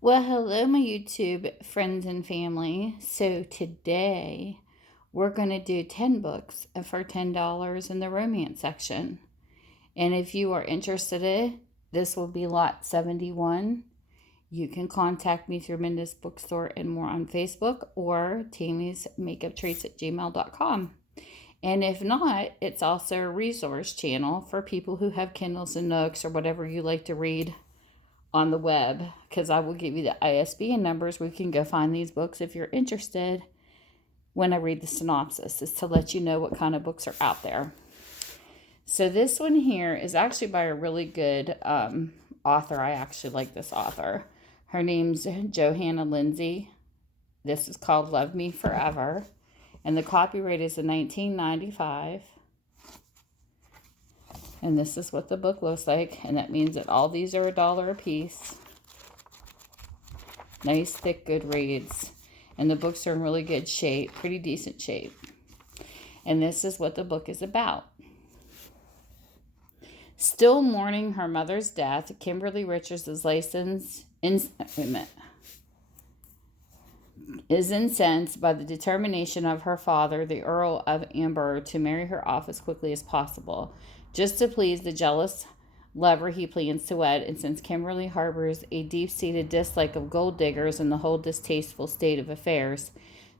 Well, hello, my YouTube friends and family. So, today we're going to do 10 books for $10 in the romance section. And if you are interested, this will be lot 71. You can contact me through Minda's Bookstore and more on Facebook or Tammy's Makeup Treats at gmail.com. And if not, it's also a resource channel for people who have Kindles and Nooks or whatever you like to read on the web, because I will give you the ISBN numbers where you can go find these books if you're interested when I read the synopsis, is to let you know what kind of books are out there. So this one here is actually by a really good author. I actually like this author. Her name's Johanna Lindsey. This is called Love Me Forever, and the copyright is in 1995. And this is what the book looks like. And that means that all these are $1 a piece. Nice, thick, good reads. And the books are in really good shape. Pretty decent shape. And this is what the book is about. Still mourning her mother's death, Kimberly Richards is incensed by the determination of her father, the Earl of Amber, to marry her off as quickly as possible, just to please the jealous lover he plans to wed. And since Kimberly harbors a deep-seated dislike of gold diggers and the whole distasteful state of affairs,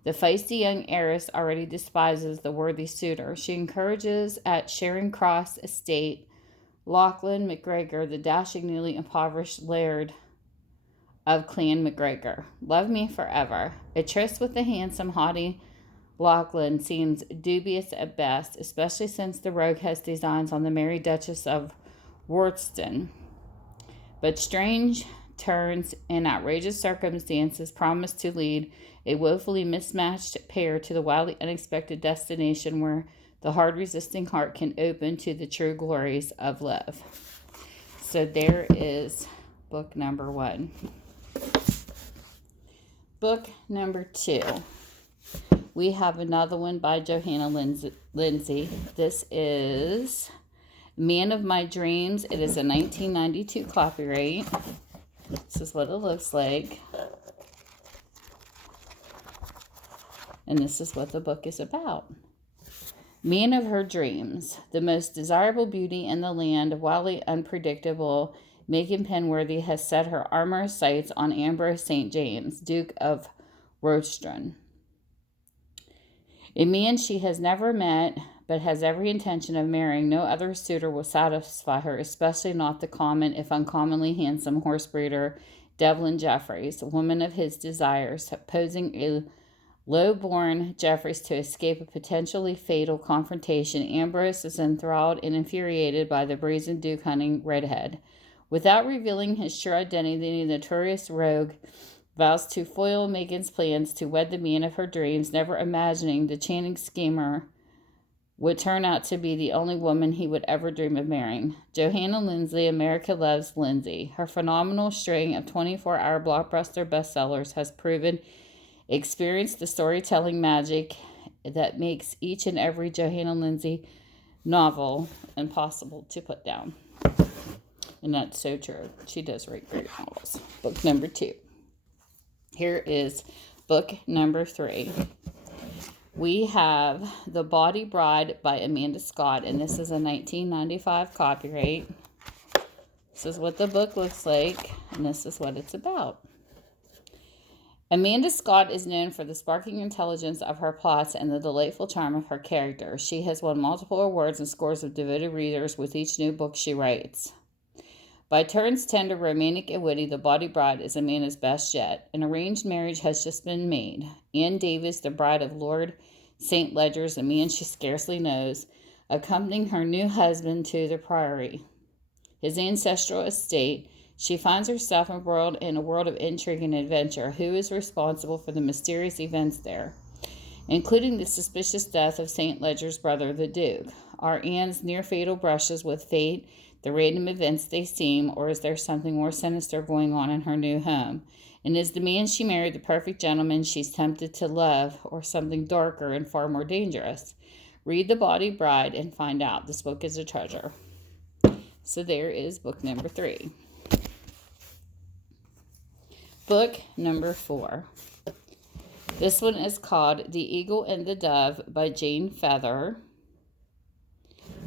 the feisty young heiress already despises the worthy suitor. She encourages at Charing Cross Estate Lachlan McGregor, the dashing, newly impoverished laird of Clan McGregor. Love Me Forever. A tryst with the handsome, haughty Lachlan seems dubious at best, especially since the rogue has designs on the Merry Duchess of Worthston. But strange turns and outrageous circumstances promise to lead a woefully mismatched pair to the wildly unexpected destination where the hard-resisting heart can open to the true glories of love. So there is book number 1. Book number 2. We have another one by Johanna Lindsey. This is Man of My Dreams. It is a 1992 copyright. This is what it looks like. And this is what the book is about. Man of her dreams, the most desirable beauty in the land, wildly unpredictable, Megan Penworthy has set her amorous sights on Ambrose St. James, Duke of Rothschild. A man she has never met, but has every intention of marrying. No other suitor will satisfy her, especially not the common, if uncommonly handsome, horse breeder Devlin Jeffreys, woman of his desires, posing a low-born Jeffreys to escape a potentially fatal confrontation. Ambrose is enthralled and infuriated by the brazen Duke-hunting redhead. Without revealing his true identity, the notorious rogue vows to foil Megan's plans to wed the man of her dreams, never imagining the Channing schemer would turn out to be the only woman he would ever dream of marrying. Johanna Lindsey, America Loves Lindsey. Her phenomenal string of 24-hour blockbuster bestsellers has proven experienced the storytelling magic that makes each and every Johanna Lindsey novel impossible to put down. And that's so true. She does write great novels. Book number 2. Here is book number 3. We have The Bawdy Bride by Amanda Scott, and this is a 1995 copyright. This is what the book looks like, and this is what it's about. Amanda Scott is known for the sparkling intelligence of her plots and the delightful charm of her characters. She has won multiple awards and scores of devoted readers with each new book she writes. By turns tender, romantic, and witty, The Bawdy Bride is Amanda's best yet. An arranged marriage has just been made. Anne Davis, the bride of Lord St. Ledger's, a man she scarcely knows, accompanying her new husband to the priory, his ancestral estate. She finds herself embroiled in a world of intrigue and adventure. Who is responsible for the mysterious events there, including the suspicious death of St. Ledger's brother, the Duke? Are Anne's near-fatal brushes with fate the random events they seem, or is there something more sinister going on in her new home? And is the man she married the perfect gentleman she's tempted to love, or something darker and far more dangerous? Read The Bawdy Bride and find out. This book is a treasure. So there is book number 3. Book number 4. This one is called The Eagle and the Dove by Jane Feather.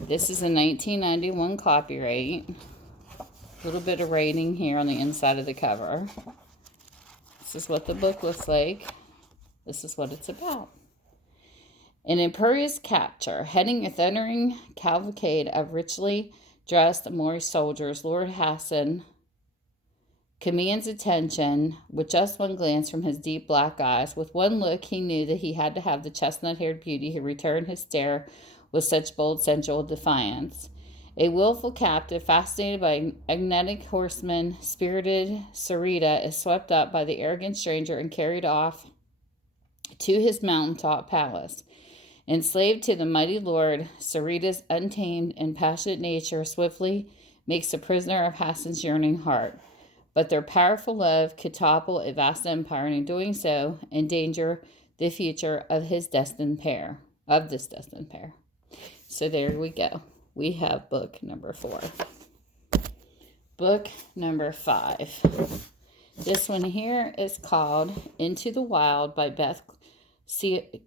This is a 1991 copyright. A little bit of writing here on the inside of the cover. This is what the book looks like. This is what it's about. An imperious capture, heading a thundering cavalcade of richly dressed Moorish soldiers, Lord Hassan commands attention with just one glance from his deep black eyes. With one look, he knew that he had to have the chestnut-haired beauty who returned his stare with such bold, sensual defiance. A willful captive, fascinated by an agnetic horseman, spirited Ciotta is swept up by the arrogant stranger and carried off to his mountaintop palace. Enslaved to the mighty lord, Ciotta's untamed and passionate nature swiftly makes a prisoner of Hassan's yearning heart. But their powerful love could topple a vast empire, and in doing so, endanger the future of this destined pair. So there we go. We have book number 4. Book number 5. This one here is called Into the Wild by Beth Ciotta.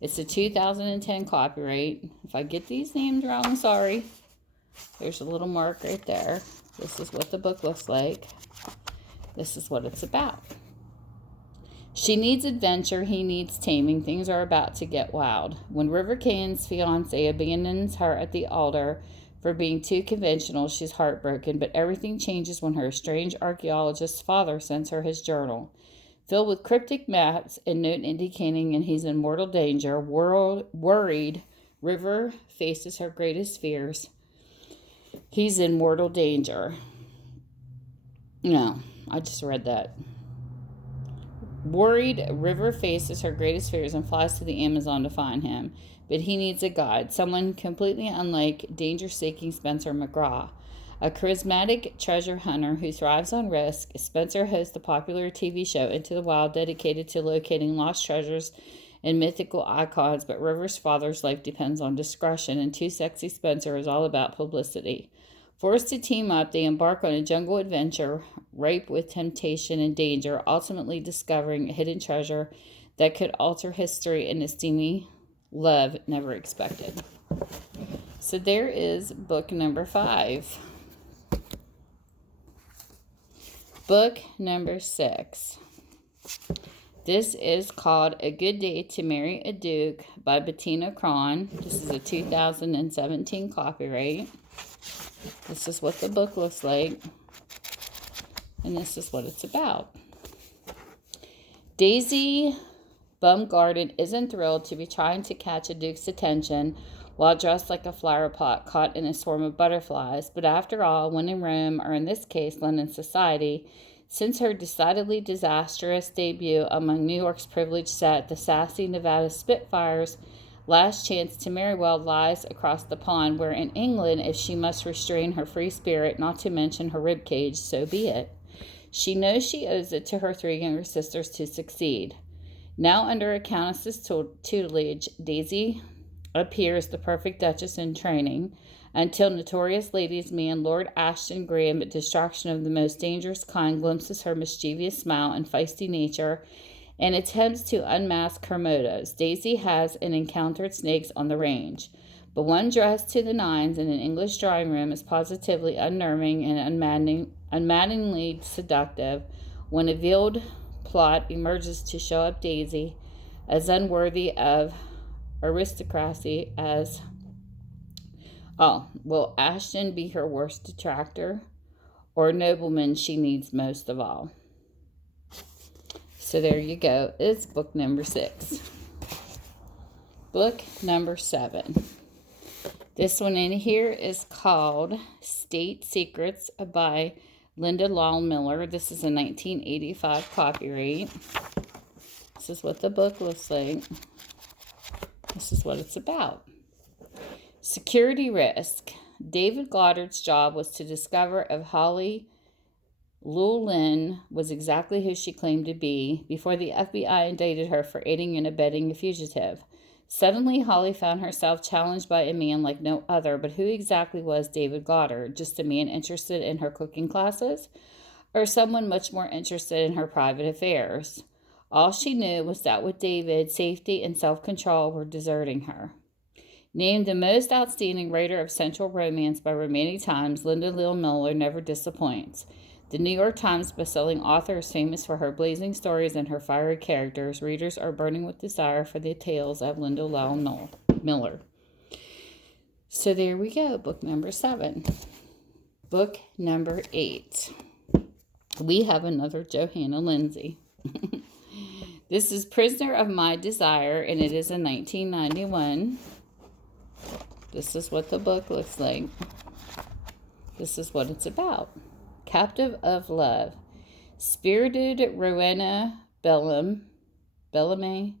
It's a 2010 copyright. If I get these names wrong, sorry. There's a little mark right there. This is what the book looks like. This is what it's about. She needs adventure. He needs taming. Things are about to get wild. When River Kane's fiance abandons her at the altar for being too conventional, she's heartbroken. But everything changes when her strange archaeologist's father sends her his journal. Filled with cryptic maps and note indicating and he's in mortal danger, worried, River faces her greatest fears. He's in mortal danger. No, I just read that. Worried, River faces her greatest fears and flies to the Amazon to find him. But he needs a guide, someone completely unlike danger-seeking Spencer McGraw. A charismatic treasure hunter who thrives on risk, Spencer hosts the popular TV show Into the Wild, dedicated to locating lost treasures and mythical icons, but River's father's life depends on discretion, and Too Sexy Spencer is all about publicity. Forced to team up, they embark on a jungle adventure ripe with temptation and danger, ultimately discovering a hidden treasure that could alter history and a steamy love never expected. So there is book number 5. Book number 6. This is called A Good Day to Marry a Duke by Betina Krahn. This is a 2017 copyright. This is what the book looks like. And this is what it's about. Daisy Bumgarden isn't thrilled to be trying to catch a duke's attention while dressed like a flower pot caught in a swarm of butterflies. But after all, when in Rome, or in this case, London society, since her decidedly disastrous debut among New York's privileged set, the sassy Nevada Spitfires' last chance to marry well lies across the pond, where in England, if she must restrain her free spirit, not to mention her ribcage, so be it. She knows she owes it to her 3 younger sisters to succeed. Now under a countess's tutelage, Daisy appears the perfect duchess in training, until notorious ladies' man Lord Ashton Graham, at distraction of the most dangerous kind, glimpses her mischievous smile and feisty nature and attempts to unmask her motives. Daisy has encountered snakes on the range, but one dressed to the nines in an English drawing room is positively unnerving and unmaddeningly seductive when a veiled plot emerges to show up Daisy as unworthy of aristocracy as... will Ashton be her worst detractor, or nobleman she needs most of all? So there you go. It's book number 6. Book number 7. This one in here is called State Secrets by Linda Lael Miller. This is a 1985 copyright. This is what the book looks like. This is what it's about. Security risk. David Goddard's job was to discover if Holly Llewellyn was exactly who she claimed to be before the FBI indicted her for aiding and abetting a fugitive. Suddenly, Holly found herself challenged by a man like no other, but who exactly was David Goddard? Just a man interested in her cooking classes? Or someone much more interested in her private affairs? All she knew was that with David, safety and self-control were deserting her. Named the most outstanding writer of sensual romance by Romantic Times, Linda Lil Miller never disappoints. The New York Times bestselling author is famous for her blazing stories and her fiery characters. Readers are burning with desire for the tales of Linda Lil Miller. So there we go, book number 7. Book number 8. We have another Johanna Lindsey. This is Prisoner of My Desire, and it is a 1991. This is what the book looks like. This is what it's about. Captive of Love. Spirited Rowena Bellamy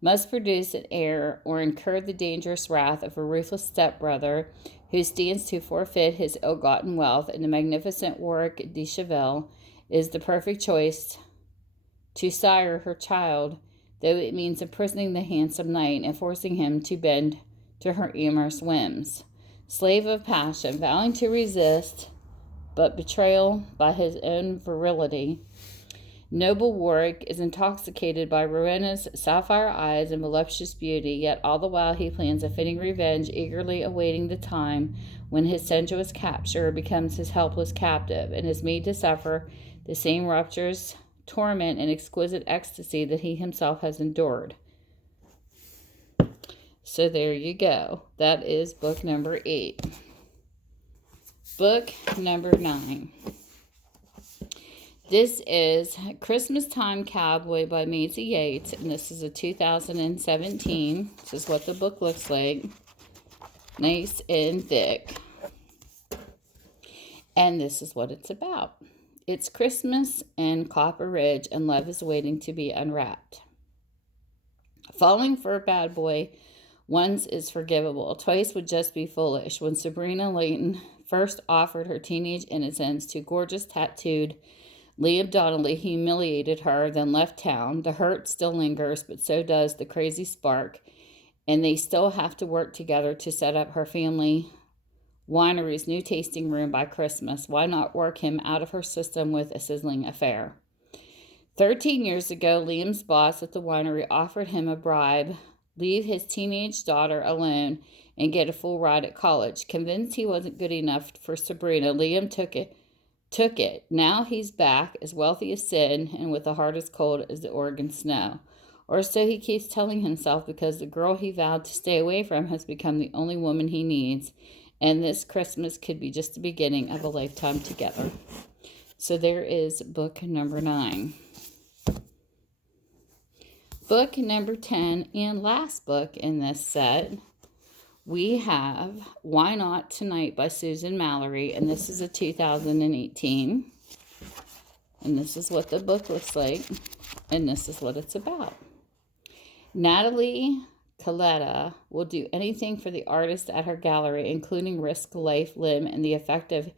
must produce an heir or incur the dangerous wrath of a ruthless stepbrother who stands to forfeit his ill-gotten wealth, and the magnificent Warwick de Chevelle is the perfect choice to sire her child, though it means imprisoning the handsome knight and forcing him to bend to her amorous whims. Slave of passion, vowing to resist, but betrayal by his own virility, noble Warwick is intoxicated by Rowena's sapphire eyes and voluptuous beauty, yet all the while he plans a fitting revenge, eagerly awaiting the time when his sensuous capture becomes his helpless captive, and is made to suffer the same rapturous torment and exquisite ecstasy that he himself has endured. So there you go. That is book number 8. Book number 9. This is Christmastime Cowboy by Maisey Yates, and this is a 2017. This is what the book looks like. Nice and thick. And this is what it's about. It's Christmas in Copper Ridge, and love is waiting to be unwrapped. Falling for a bad boy once is forgivable. Twice would just be foolish. When Sabrina Layton first offered her teenage innocence to gorgeous tattooed Liam Donnelly, humiliated her, then left town. The hurt still lingers, but so does the crazy spark, and they still have to work together to set up her family winery's new tasting room by Christmas. Why not work him out of her system with a sizzling affair? 13 years ago, Liam's boss at the winery offered him a bribe, leave his teenage daughter alone, and get a full ride at college. Convinced he wasn't good enough for Sabrina, Liam took it. Now he's back, as wealthy as sin, and with a heart as cold as the Oregon snow. Or so he keeps telling himself, because the girl he vowed to stay away from has become the only woman he needs. And this Christmas could be just the beginning of a lifetime together. So there is book number 9. Book number 10 and last book in this set, we have Why Not Tonight by Susan Mallery, and this is a 2018. And this is what the book looks like, and this is what it's about. Natalie Ciotta will do anything for the artist at her gallery, including risk life, limb, and the effect of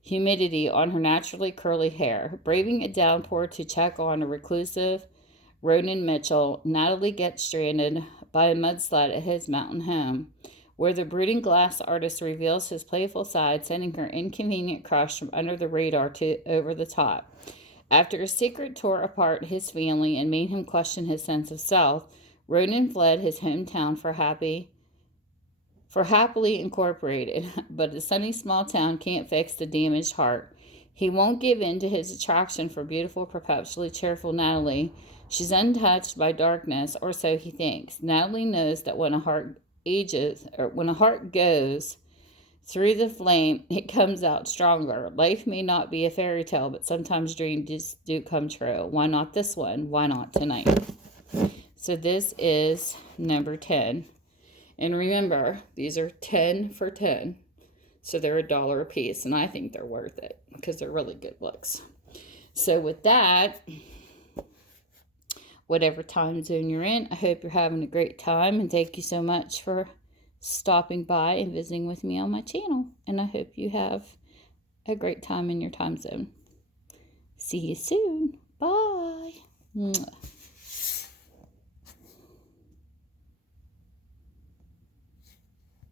humidity on her naturally curly hair. Braving a downpour to check on a reclusive Ronan Mitchell, Natalie gets stranded by a mudslide at his mountain home, where the brooding glass artist reveals his playful side, sending her inconvenient crush from under the radar to over the top. After a secret tore apart his family and made him question his sense of self, Ronan fled his hometown for happily incorporated, but a sunny small town can't fix the damaged heart. He won't give in to his attraction for beautiful, perpetually cheerful Natalie. She's untouched by darkness, or so he thinks. Natalie knows that when a heart goes through the flame, it comes out stronger. Life may not be a fairy tale, but sometimes dreams do come true. Why not this one? Why not tonight? So this is number 10. And remember, these are 10 for 10. So they're $1 a piece, and I think they're worth it because they're really good books. So with that, whatever time zone you're in, I hope you're having a great time, and thank you so much for stopping by and visiting with me on my channel. And I hope you have a great time in your time zone. See you soon. Bye. Mwah.